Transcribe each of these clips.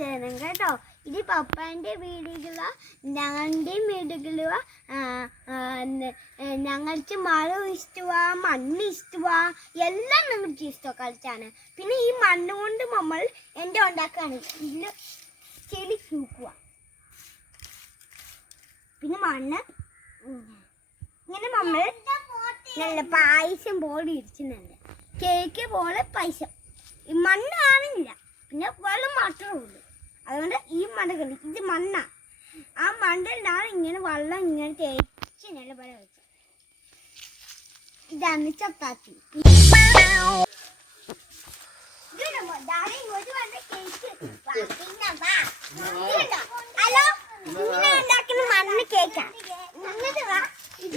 ചെയ്യണം കേട്ടോ. ഇത് പപ്പാന്റെ വീടുകള ഞങ്ങളുടെ വീടുകള ഞങ്ങൾക്ക് മഴ ഇഷ്ടമാ മണ്ണ് ഇഷ്ടമാ എല്ലാം ഞങ്ങൾക്ക് ഇഷ്ടം കളിച്ചാണ് പിന്നെ ഈ മണ്ണ് കൊണ്ട് നമ്മൾ എന്റെ ഉണ്ടാക്കാണ് ഇതിൽ ചെടി തൂക്കുക പിന്നെ മണ്ണ്. ഇങ്ങനെ നമ്മൾ നല്ല പായസം പോലെ ഇരിക്കുന്നുണ്ട്. കേക്ക് പോലെ പായസം. ഈ മണ്ണ് കാണില്ല. പിന്നെ വെള്ളം മാത്രമേ ഉള്ളൂ. അതുകൊണ്ട് ഈ മണ്ണ് ഇത് മണ്ണ. ആ മണ്ണിലാണ് ഇങ്ങനെ വെള്ളം ഇങ്ങനെ തേച്ച് നല്ല പോലെ വെച്ചത് ഇതാണ് ചപ്പാത്തി. ഹലോ? ഇങ്ങനെ ഉണ്ടാക്കുന്ന മണ്ണ് കേക്കാ വാ. ഈ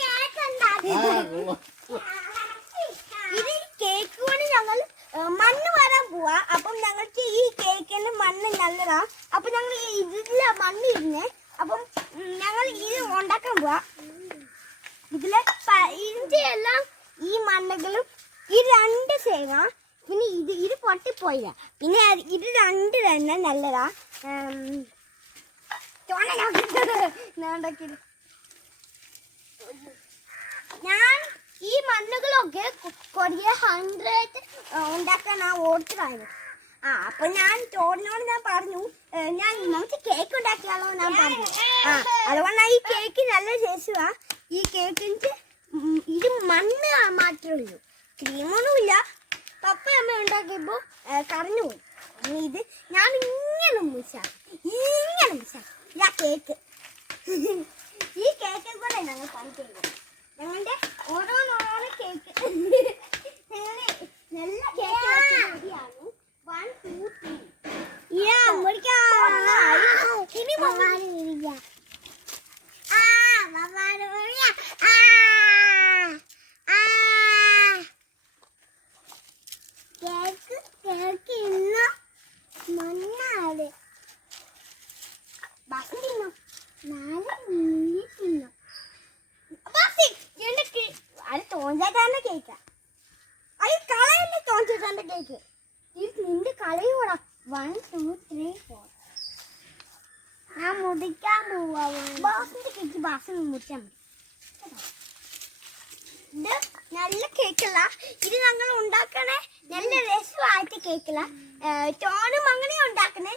കേക്ക് ഉണ്ടാക്കുന്നത്. ഇത് കേക്ക് കൊണ്ട് ഞങ്ങൾ ഏ, മണ്ണ് വരാൻ പോവാ. അപ്പം ഞങ്ങൾക്ക് ഈ കേക്കിന് മണ്ണ് നല്ലതാ. അപ്പൊ ഞങ്ങൾ ഇതിലെ മണ്ണ് ഇരുന്ന് അപ്പം ഞങ്ങൾ ഇത് ഉണ്ടാക്കാൻ പോവാ. ഇതിലെ ഇതിന്റെ എല്ലാം ഈ മണ്ണകളും ഈ രണ്ട് സേവ പിന്നെ ഇത് ഇത് പൊട്ടിപ്പോയില്ല. പിന്നെ ഇത് രണ്ട് തന്നെ നല്ലതാ. ചോണ ഞാൻ ഈ മണ്ണുകളൊക്കെ കൊ- കൊറിയ ഹൺഡ്രഡ് ഉണ്ടാക്കാൻ ആ ഓർത്തതായിരുന്നു ആ അപ്പൊ ഞാൻ ചോറിനോട് ഞാൻ പറഞ്ഞു ഞാൻ നമുക്ക് കേക്ക് ഉണ്ടാക്കിയാലോ ഞാൻ പറഞ്ഞു. ആ അതുകൊണ്ടാണ് ഈ കേക്ക് നല്ല ശേഷമാ ഈ കേക്കിന് ഇത് മണ്ണ് മാത്രമേ ഉള്ളൂ. ക്രീമൊന്നുമില്ല പപ്പ അമ്മ ഉണ്ടാക്കിയപ്പോ കറഞ്ഞു പോയി. ഇത് ഞാൻ ഇങ്ങനെ മിസ്സാക്കി ഇങ്ങനെ മിസ്സാക്കി ഇതാ കേക്ക് ഈ കേക്കിൽ കൂടെ ഞങ്ങൾ പണി ഞങ്ങളുടെ ഓരോന്നോരോ കേക്ക് ഞങ്ങൾ നല്ല കേക്ക് റെഡിയാണ് വൺ ടു ത്രീ ഇനി മമ്മാരി വിളിക്കാം ആ മമ്മാരി വിളിക്കാം ആ ആ കേക്ക് കേക്ക് ഇന്ന് മണ്ണാണ് ബസ് തിന്നോ നാളെ നീ തിന്നോ ബസ് എനിക്ക് അത് തോഞ്ചാറ്റാന്റെ കേക്കാ അത് കളയല്ലേ തോഞ്ചാറ്റാന്റെ കേക്ക് ഇത് നിന്റെ കളയൂടാ വൺ ടു ത്രീ ഫോർ ഞാൻ മുടിക്കാൻ പോവാ ബാസിന്റെ കേക്ക് ബാസ് മുറിച്ചാൽ മതി ഇത് നല്ല കേക്കല്ല ഇത് ഞങ്ങൾ ഉണ്ടാക്കണേ നല്ല രസമായിട്ട് കേക്കല്ല ചോണും അങ്ങനെ ഉണ്ടാക്കണേ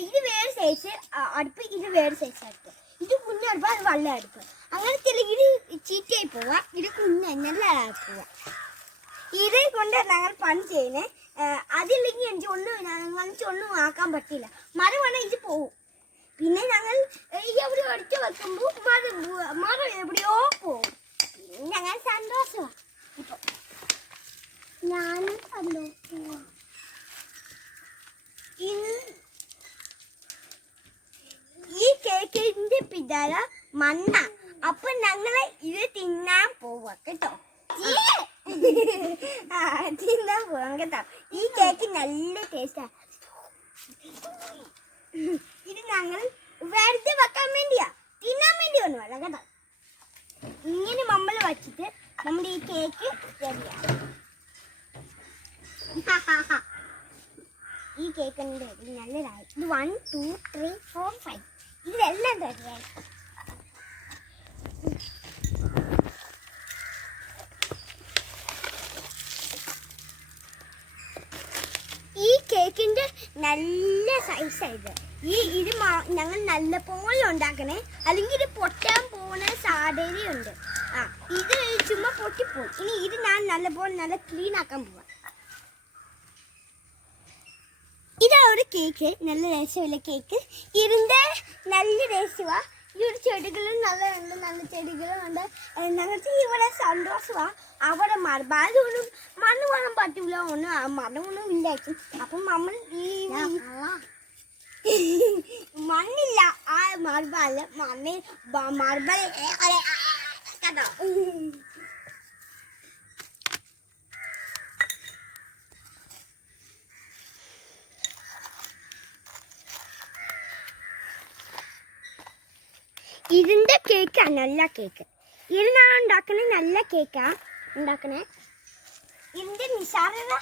ഇത് വേറെ സൈസ് അടുപ്പ് ഇത് വേറെ സൈസ് അടുപ്പ് ഇത് കുഞ്ഞടുപ്പ് അത് വള്ള അടുപ്പ് അങ്ങനെ ചില ഇത് ചീത്തയായി പോവാ ഇത് കുഞ്ഞ നല്ല പോവാ ഇതേ കൊണ്ട് ഞങ്ങൾ പണി ചെയ്യണേ അതില്ലെങ്കിൽ എനിക്ക് ഒന്നും ഞങ്ങൾക്ക് ഒന്നും ആക്കാൻ പറ്റില്ല. മരം വേണം ഇത് പോവും. പിന്നെ ഞങ്ങൾ എവിടെ അടിച്ചു വെക്കുമ്പോൾ മരം പോവാ. മരം എവിടെയോ പോകും പിന്നെ ഞങ്ങൾ സന്തോഷമാണ് ഇപ്പൊ ഞാനും സന്തോഷമാണ് ഈ കേക്കിന്റെ പിതാര മണ്ണ അപ്പൊ ഞങ്ങളെ ഇത് തിന്നാൻ പോവാ കേട്ടോ. ആ. തിന്നാൻ പോവാം കേട്ടോ. ഈ കേക്ക് നല്ല ടേസ്റ്റാ ഇത് ഞങ്ങൾ വെറുതെ വെക്കാൻ വേണ്ടിയാ. തിന്നാൻ വേണ്ടി ഒന്നുമല്ല കേട്ടോ. ഇങ്ങനെ നമ്മൾ വച്ചിട്ട് നമ്മുടെ ഈ കേക്ക് റെഡിയാണ് ഈ കേക്കിന്റെ റെഡി നല്ലതായി. ഇത് one two three four five ഇതെല്ലാം റെഡിയായി ഈ കേക്കിന്റെ നല്ല സൈസായത് ഈ ഇത് ഞങ്ങൾ നല്ല പോലെ ഉണ്ടാക്കണേ. അല്ലെങ്കിൽ ഇത് പൊട്ടാൻ പോണ സാധ്യതയുണ്ട്. ആ ഇത് ചുമ്മാ പൊട്ടിപ്പോയി. ഇനി ഇത് ഞാൻ നല്ല പോലെ നല്ല ക്ലീൻ ആക്കാൻ പോവാ. ഇതാ ഒരു കേക്ക് നല്ല രസമുള്ള കേക്ക് ഇതിന്റെ നല്ല രസമാ. ഈ ഒരു ചെടികളും നല്ല ഉണ്ട് നല്ല ചെടികളും ഉണ്ട്. ഞങ്ങൾക്ക് ഇവിടെ സന്തോഷമാണ് അവിടെ മറുപാതൊന്നും മണ്ണ് വേണം പറ്റില്ല ഒന്നും മണ്ണൊന്നും ഇല്ലായിരിക്കും. അപ്പം നമ്മൾ ഈ മണ്ണില്ല. ആ മറുപാൽ മണ്ണ് കേട്ടോ ഇതിന്റെ കേക്കാ നല്ല കേക്ക് ഇതിനാണ് ഉണ്ടാക്കണ നല്ല കേക്കാ ഉണ്ടാക്കണേ. ഇതിന്റെ നിസാറ അല്ല?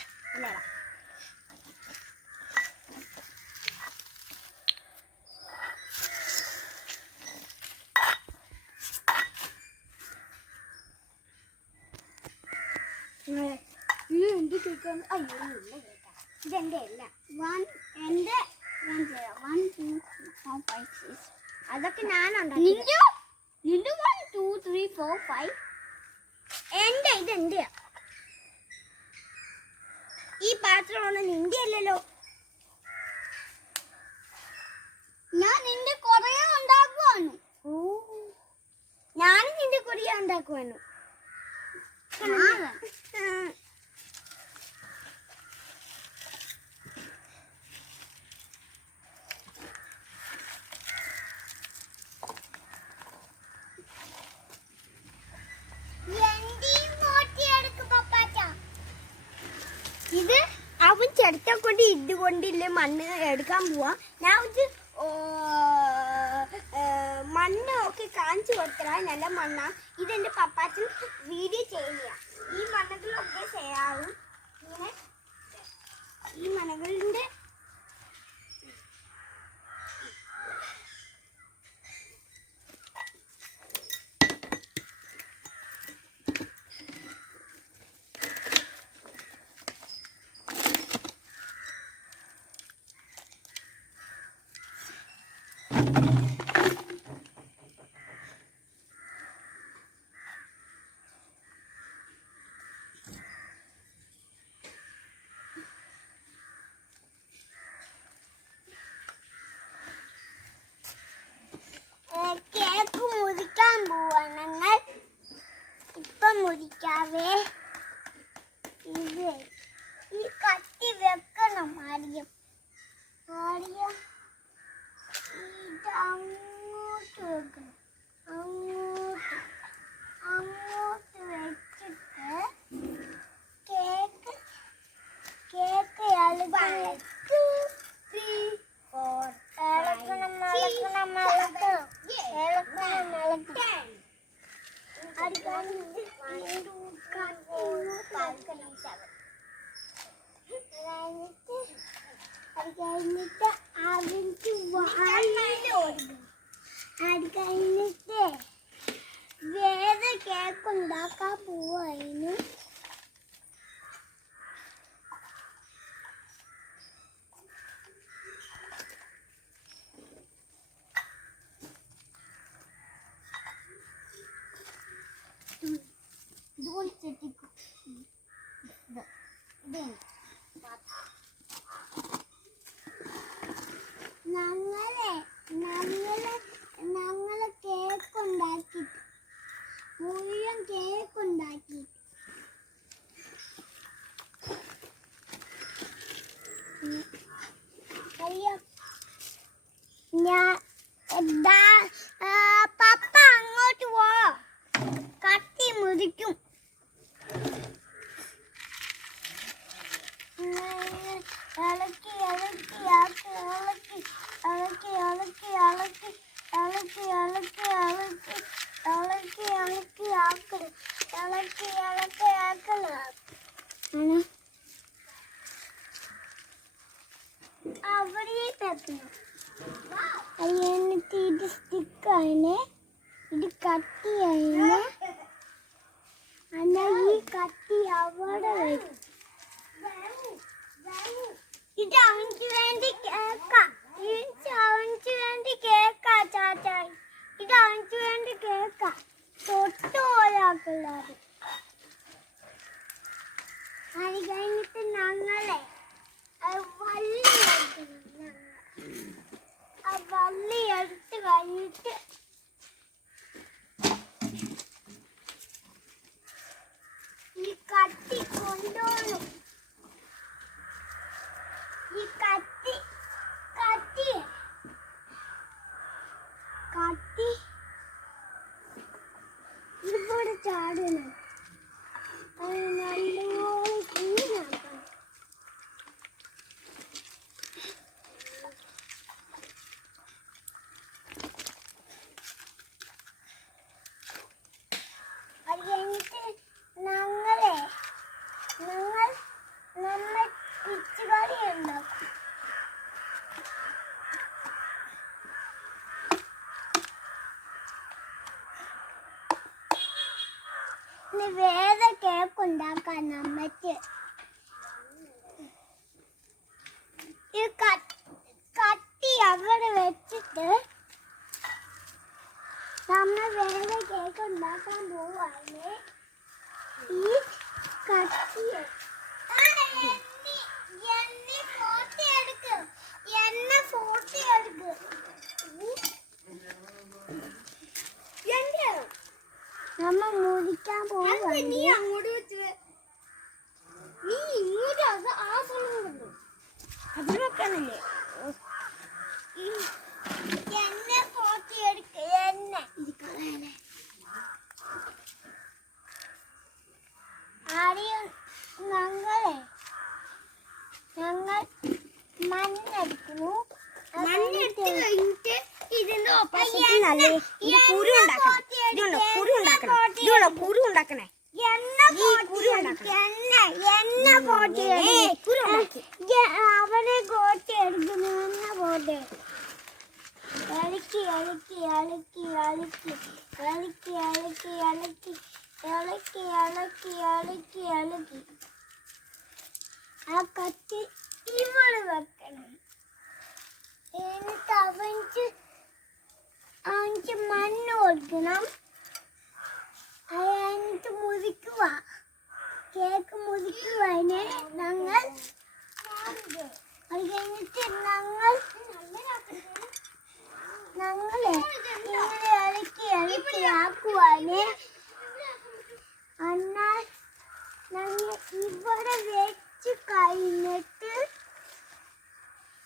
വൺ എന്റെ one two four five six അതൊക്കെ ഞാൻ നിന്റെ? നിന്റെ one two three four five എന്റെ ഇത് എന്റെയാ ഈ പാത്രമാണ് നിന്റെ അല്ലല്ലോ ഞാൻ നിന്റെ കൊറേ ഉണ്ടാക്കുവാണ്. ഞാനും നിന്റെ കൊറേ ഉണ്ടാക്കുവാണ്. ചെടുത്ത കൊണ്ട് ഇത് മണ്ണ് എടുക്കാൻ പോവാ. ഞാൻ ഇത് മണ്ണ് ഒക്കെ കാണിച്ചു കൊടുത്തരാ. നല്ല മണ്ണാ. ഇതെന്റെ പപ്പാച്ചൻ വീഡിയോ ചെയ്യുക ഈ മണ്ണത്തിലൊക്കെ ചെയ്യാവും pra ver. കേക്ക് ഉണ്ടാക്കാൻ പോവായിരുന്നു ഇതുപോലെ ചെത്തിക്കും ഇത് ഇതാണ് ഞങ്ങളെ ഞങ്ങളെ ഞങ്ങളെ കേക്ക് ഉണ്ടാക്കി മുഴുവൻ കേക്ക് ഉണ്ടാക്കി അറിയോ ഞാൻ പപ്പ അങ്ങോട്ട് പോ കത്തി മുറിക്കും ഇളക്കി ഇളക്കി ഇളക്കി ഇളക്കി ഇളക്കി ഇളക്കി ഇളക്കി ഇളക്കി ഇളക്കി ഇളക്കി ഇളക്കി ആക്കണം ഇളക്കി ഇളക്കി ആക്കണം അവിടെ തട്ടണം അത് എന്നിട്ട് ഇത് സ്റ്റിക്കാണ് ഇത് കത്തിയാണ് എന്നാൽ ഈ കത്തി അവിടെ വരും ഇത് അവനക്ക് വേണ്ടി കേക്കാ ഇത് അവനിക്ക് വേണ്ടി കേക്കാ ചാച്ചായി. ഇത് അവനക്ക് വേണ്ടി കേക്കാ തൊട്ട് ഒരാൾക്കുള്ളത്. അത് കഴിഞ്ഞിട്ട് ഞങ്ങളെ ആ വള്ളി എടുത്ത് കഴിഞ്ഞിട്ട് ഈ കട്ടി കൊണ്ടുപോകണം ഈ കട്ടി the. ആ കത്തി ഇവൾ വെക്കണം. എന്നിട്ട് അവൻക്ക് അവൻക്ക് മണ്ണ് കൊടുക്കണം. എന്നിട്ട് മുറിക്കുക. കേക്ക് മുറിക്കുവാന് ഞങ്ങൾ അത് കഴിഞ്ഞിട്ട് ഞങ്ങൾ ഞങ്ങൾ ഇങ്ങനെ ഇളക്കി ഇളക്കി ആക്കുവാന് എന്നാൽ ഞങ്ങൾ ഇവിടെ വെച്ച് കഴിഞ്ഞിട്ട്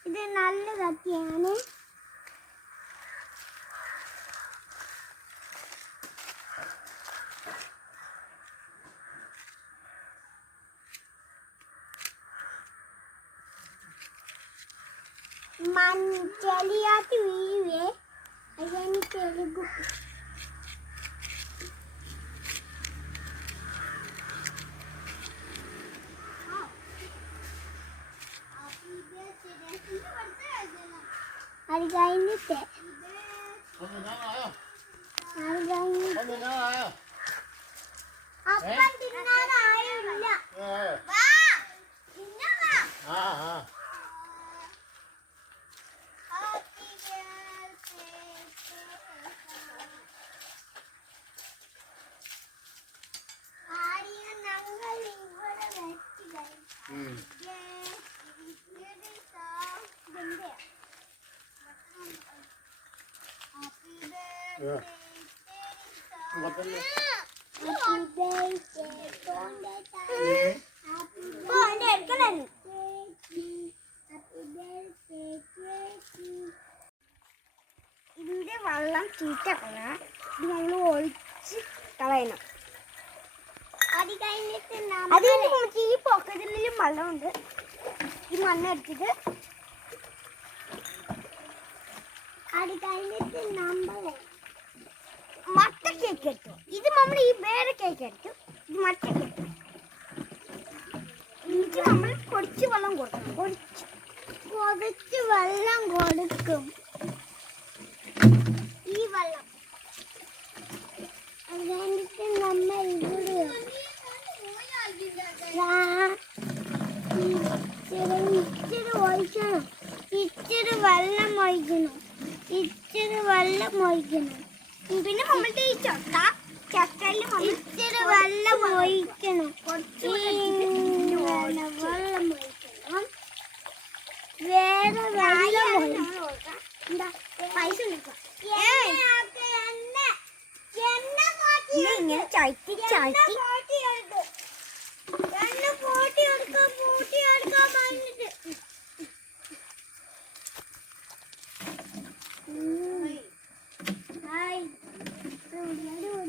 ഇത് നല്ല കത്തിയാണ് ചെളിയാത്തി വീഴുവേ അതിന് തെലുഗു ഇതിന്റെ വെള്ളം ചീറ്റക്കൊള്ള ഇത് നമ്മൾ ഒഴിച്ച് കളയണം. അത് കഴിഞ്ഞിട്ട് അത് കഴിഞ്ഞ് നമുക്ക് ഈ പോക്കറ്റിലും വെള്ളമുണ്ട് ഈ മണ്ണെടുത്തിട്ട് അത് കഴിഞ്ഞിട്ട് നമ്മൾ മട്ട കേക്ക് എടുത്തു. ഇത് നമ്മൾ ഈ വേറെ കേക്ക് എടുത്തു. ഇത് മട്ട കേക്ക് എന്നിട്ട് നമ്മൾ കുറച്ച് വെള്ളം കൊടുക്കണം. കുറച്ച് കുറച്ച് വെള്ളം കൊടുക്കും. ഈ വെള്ളം. കഴിഞ്ഞിട്ട് നമ്മൾ ഇച്ചിരി ഒഴിക്കണം. ഇച്ചിരി വെള്ളം ഒഴിക്കണം. ഇച്ചിരി വെള്ളം ഒഴിക്കണം. പിന്നെ നമ്മളുടെ ഈ ചൊട്ട ചക്കയിൽ ഇച്ചിരി വെള്ളം ഒഴിക്കണം. കുറച്ച് വെള്ളം ഒഴിക്കണം. വേറെ വെള്ളം എന്താ പൈസ ഇങ്ങനെ ചാറ്റി ചാറ്റി Bye. 六点六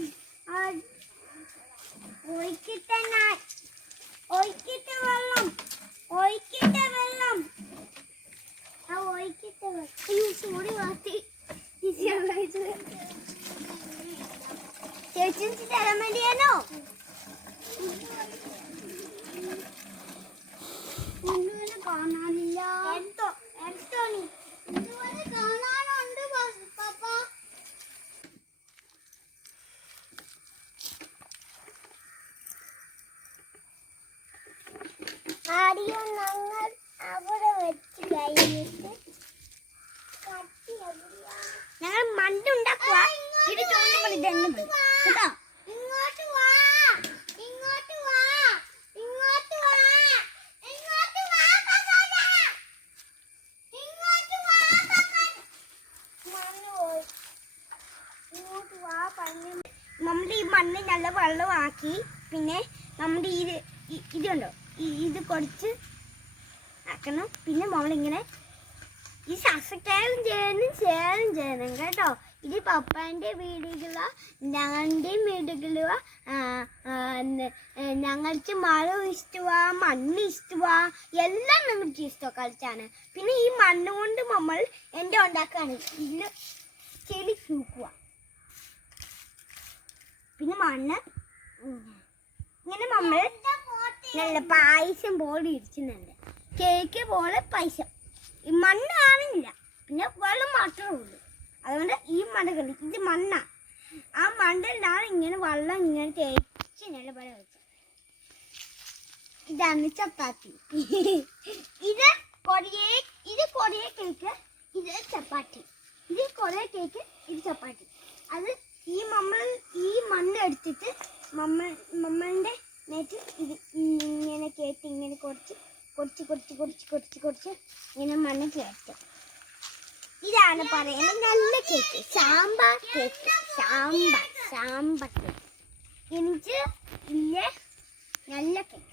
ഞങ്ങൾ മണ്ട നമ്മുടെ ഈ മണ്ണ് നല്ല വെള്ളമാക്കി. പിന്നെ നമ്മുടെ ഈ ഇതുണ്ടോ? ഇത് കുറച്ച് ആക്കണം. പിന്നെ മോളിങ്ങനെ സബ്സ്ക്രൈബും ചെയ്യണം ഷെയറും ചെയ്യണം കേട്ടോ. ഇത് പപ്പാന്റെ വീടുകളോ ഞങ്ങളുടെയും വീടുകളോ ഞങ്ങൾക്ക് മഴ ഇഷ്ടമാ മണ്ണ് ഇഷ്ടമാ എല്ലാം ഞങ്ങൾക്ക് ഇഷ്ടം കളിച്ചാണ് പിന്നെ ഈ മണ്ണ് കൊണ്ട് നമ്മൾ എന്റെ ഉണ്ടാക്കുകയാണ് ഇതിൽ ചെടി തൂക്കുക പിന്നെ മണ്ണ് ഇങ്ങനെ. നമ്മൾ നല്ല പായസം പോലെ ഇരിക്കുന്നുണ്ട്. കേക്ക് പോലെ പൈസ. മണ്ണ് കാണില്ല പിന്നെ വെള്ളം മാത്രമേ ഉള്ളൂ. അതുകൊണ്ട് ഈ മണ്ണ് ഇത് മണ്ണ. ആ മണ്ണിലാണ് ഇങ്ങനെ വെള്ളം ഇങ്ങനെ തേച്ച് നല്ല പോലെ വെച്ചത്. ഇതാണ് ചപ്പാത്തി. ഇത് കൊറിയേ ഇത് കൊറിയ കേക്ക് ഇത് ചപ്പാത്തി. ഇത് കൊറിയ കേക്ക് ഇത് ചപ്പാത്തി. അത് ഈ മമ്മൾ ഈ മണ്ണ് എടുത്തിട്ട് മമ്മ മമ്മളുടെ നേറ്റ് ഇത് ഇങ്ങനെ കേട്ട് ഇങ്ങനെ കുറച്ച് കുറച്ച് കുറച്ച് കുറച്ച് കുറച്ച് കുറച്ച് ഇങ്ങനെ മണ്ണ് ചേർത്ത്. ഇതാണ് പറയുന്നത്. നല്ല cake sambar cake sambar sambar cake എനിക്ക് ഇല്ലേ? നല്ല കേക്ക്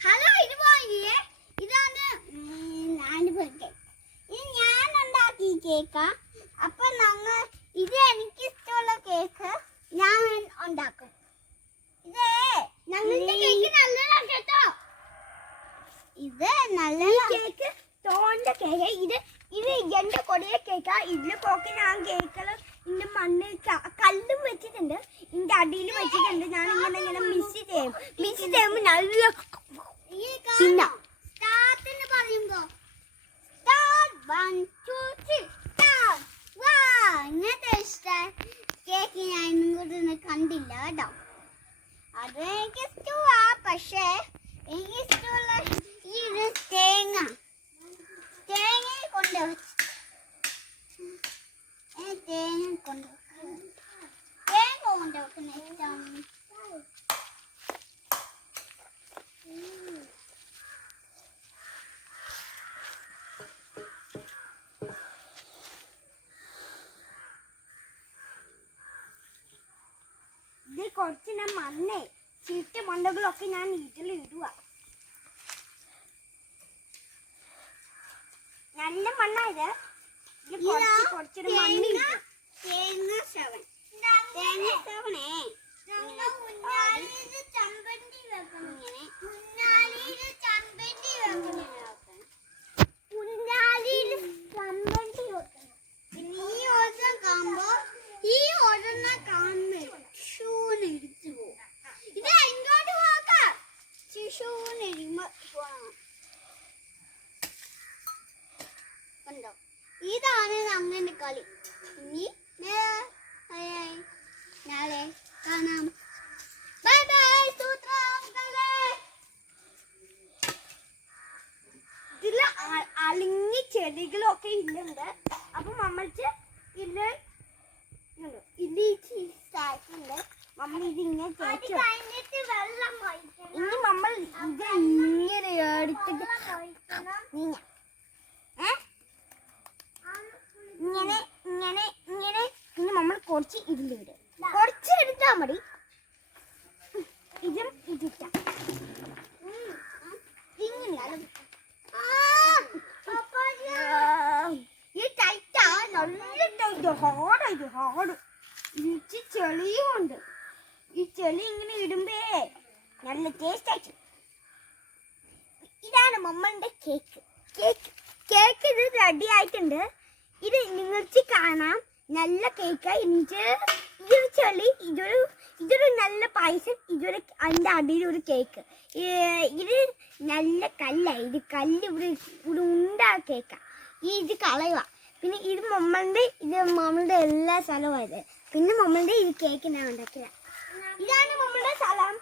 ഹലോ ഇത് പോയില്ലേ? ഇതാണ് നാലുപേർ കേക്ക് ഇത് ഞാൻ ഉണ്ടാക്കി കേക്കാ അപ്പൊ ഞങ്ങൾ ഇത് എനിക്ക് ഇഷ്ടമുള്ള കേക്ക് ഞാൻ ഉണ്ടാക്കും. ഇതേ ഞങ്ങളുടെ കേക്ക് നല്ലതാണ് കേട്ടോ. ഇത് നല്ല കേക്ക് തോണ്ട കേക്ക് ഇത് കൊടിയ കേക്കാ ഇതിൽ പോക്ക് ഞാൻ കേക്കുകൾ ഇതിന്റെ മണ്ണിൽ കല്ലും വെച്ചിട്ടുണ്ട് ഇതിന്റെ അടിയിൽ വെച്ചിട്ടുണ്ട് ഞാൻ ഇങ്ങനെ ഇങ്ങനെ മിസ് ചെയ്യും മിസ് ചെയ്യുമ്പോ നല്ല തിന്നാം. പറയുമ്പോ ഇങ്ങനത്തെ ഇഷ്ടം കേക്ക് ഞാൻ ഇങ്ങോട്ടൊന്നും കണ്ടില്ല കേട്ടോ. അത് എനിക്ക് ഇഷ്ടമാ പക്ഷേ എനിക്ക് ഇഷ്ടമുള്ള ഈ തേങ്ങ തേങ്ങ കൊണ്ട് തേങ്ങ കൊണ്ട് തേങ്ങ കൊണ്ട് വെക്കുന്ന ഇഷ്ടം ഇത് കുറച്ച് ഞാൻ മണ്ണേ ചീത്ത മണ്ടകളൊക്കെ ഞാൻ വീട്ടിൽ ഇടുക നല്ല മണ്ണായത് ഇത്. കുറച്ച് കുറച്ചൊരു മണ്ണ് ഇതുണ്ട്. ഇത് ഈ ചീസായിട്ടുണ്ട് നമ്മൾ ഇത് ഇങ്ങനെ അത് വെള്ളം ഒഴിക്കണം. ഇനി നമ്മൾ ഇത് ഇങ്ങനെ എടുത്തിട്ട്? ഇങ്ങനെ. ഇങ്ങനെ ഇങ്ങനെ ഇനി നമ്മൾ കുറച്ച് ഇതിലിടും കുറച്ച് എടുത്താൽ മതി. ഇതും ഇതിട്ടാ ഇങ്ങനെ. ഈ ടൈറ്റാ നല്ല ടൈറ്റ് ഹാർഡ് ഹാർഡ് ഇച്ചി ചെളിയും ഉണ്ട് ഈ ചെളി ഇങ്ങനെ ഇടുമ്പേ നല്ല ടേസ്റ്റ് ആയിട്ട് ഇതാണ് മമ്മന്റെ കേക്ക് കേക്ക് കേക്ക് ഇത് റെഡി ആയിട്ടുണ്ട്. ഇത് നിങ്ങൾക്ക് കാണാം. നല്ല കേക്ക് എനിക്ക് ഇതൊരു ചെളി ഇതൊരു ഇതൊരു നല്ല പായസം ഇതൊരു അതിന്റെ അടിയിൽ ഒരു കേക്ക് ഇത് നല്ല കല്ലാണ് ഇത് കല്ല് ഇവിടെ ഇവിടെ ഉണ്ടാ കേക്കാണ് ഈ ഇത് കളയുക. പിന്നെ ഇത് മമ്മളുടെ ഇത് മമ്മളുടെ എല്ലാ സ്ഥലവും പിന്നെ മമ്മളുടെ ഈ കേക്ക് ഞാൻ ഉണ്ടാക്കിയ ഇതാണ് മമ്മളുടെ സ്ഥലം